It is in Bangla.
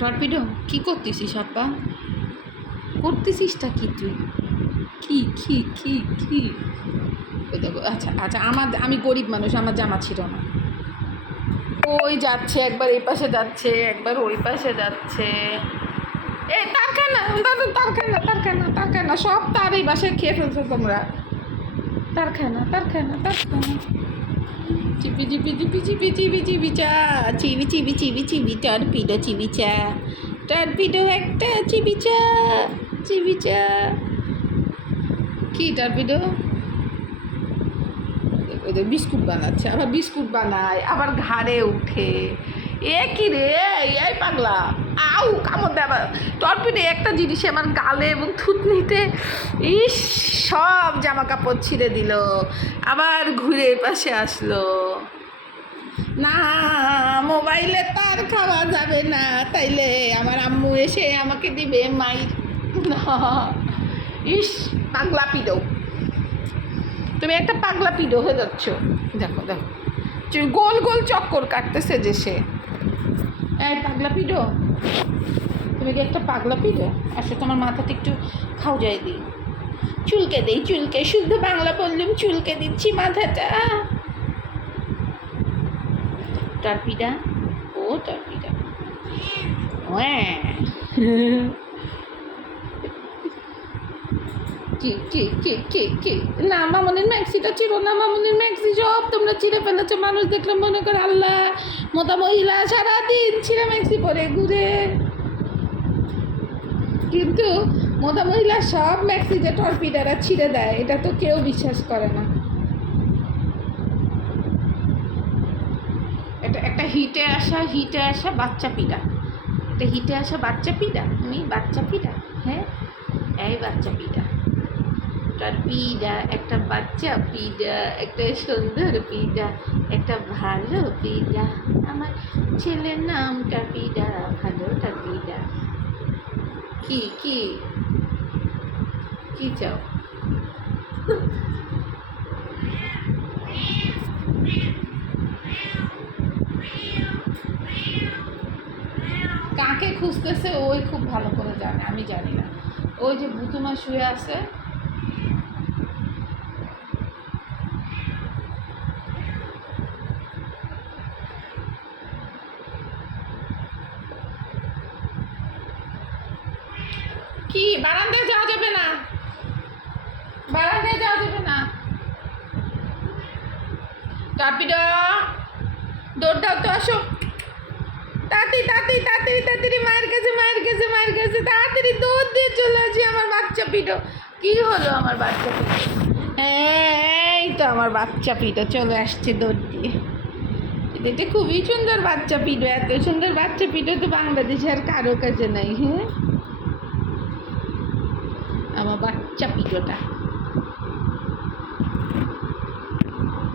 টর্পিডো, কি করতেছিস আব্বা? করতেছিসটা কি তুই? কি কি কি কি? আচ্ছা আচ্ছা আমার, আমি গরিব মানুষ, আমার জামা ছিল না। ওই যাচ্ছে, একবার এই পাশে যাচ্ছে, একবার ওই পাশে যাচ্ছে। এ, তার কেন? তার কেন তার কেন তার কেন? সব তার এই বাসায় খেয়ে ফেলছো তোমরা। তার খানা তার খানা তার খানা চিপি চিপি চিপি চিপি চিপি চিপি, চা। চিবি চিবি চিবি চিবি, টর্পিডো, চিবি, চা। টর্পিডো একটা, চিবি, চা চিবি, চা। কি টর্পিডো? ওদের বিস্কুট বানাচ্ছে, আবার বিস্কুট বানায়, আবার ঘাড়ে উঠে। এ কি রে? এই পাগলা। আউ, কামড় আবার। টর্পিডে একটা জিনিস আমার গালে এবং থুতনিতে, ইস, সব জামা কাপড় ছিঁড়ে দিল, আবার ঘুরে পাশে আসলো। না, মোবাইলে তার খাওয়া যাবে না, তাইলে আমার আম্মু এসে আমাকে দিবে মাইর। না, ইস, পাগলা পিডো। তুমি একটা পাগলা পিডো হয়ে যাচ্ছ। দেখো দেখো। গোল গোল চক্কর কাটতেছে যে সে। পাগলা পিডো, তুমি কি একটা পাগলা পিডো? আসলে তোমার মাথাটা একটু খাও যায় দিই। চুলকে দেই চুলকে। শুদ্ধ বাংলা বললাম চুলকে দিচ্ছি মাথাটা। টারপিডা? ও টারপিডা। হ্যাঁ। কি কি কি কি কি? না মামনের ম্যাক্সিটা ছিল না মামনের ম্যাক্সি সব তোমরা চিড়ে ফেলেছো মানুষ দেখলে মনে করে আল্লাহ মোটা মহিলা সারাদিন ছিঁড়ে ম্যাক্সি পরে ঘুরে। কিন্তু মোটা মহিলা সব ম্যাক্সি যে টর্পিডারা ছিঁড়ে দেয়, এটা তো কেউ বিশ্বাস করে না। এটা একটা হিটে আসা হিটে আসা বাচ্চা পিঠা এটা হিটে আসা বাচ্চা পিঠা তুমি বাচ্চা পিঠা হ্যাঁ এই বাচ্চা পিঠা তার পিডা একটা বাচ্চা পিডা, একটা সুন্দর পিডা, একটা ভালো পিঠা আমার ছেলের নামটা পিঠা ভালোটা পিডা। কি কি? কি চাও? কাকে খুঁজতেছে, ওই খুব ভালো করে জানে, আমি জানি না। ওই যে বুতুমা শুয়ে আছে। কি, বারান্দায় যাওয়া বারান্দায় যাওয়া যাবে না। টাপিডা দৌড়টাও তো, আসো। তাড়াতাড়ি তাড়াতাড়ি তাড়াতাড়ি তাড়াতাড়ি, মায়ের কাছে মায়ের কাছে মায়ের কাছে। তাড়াতাড়ি দৌড় দিয়ে চলে আসি আমার বাচ্চা পিঠো। কি হলো আমার বাচ্চা পিঠো? এই তো আমার বাচ্চা পিঠো। চলে আসছে দৌড় দিয়ে। এটা খুবই সুন্দর বাচ্চা পিঠো। এত সুন্দর বাচ্চা পিঠো তো বাংলাদেশে আর কারও কাছে নাই হ্যাঁ? আমার বাচ্চা পিঠোটা।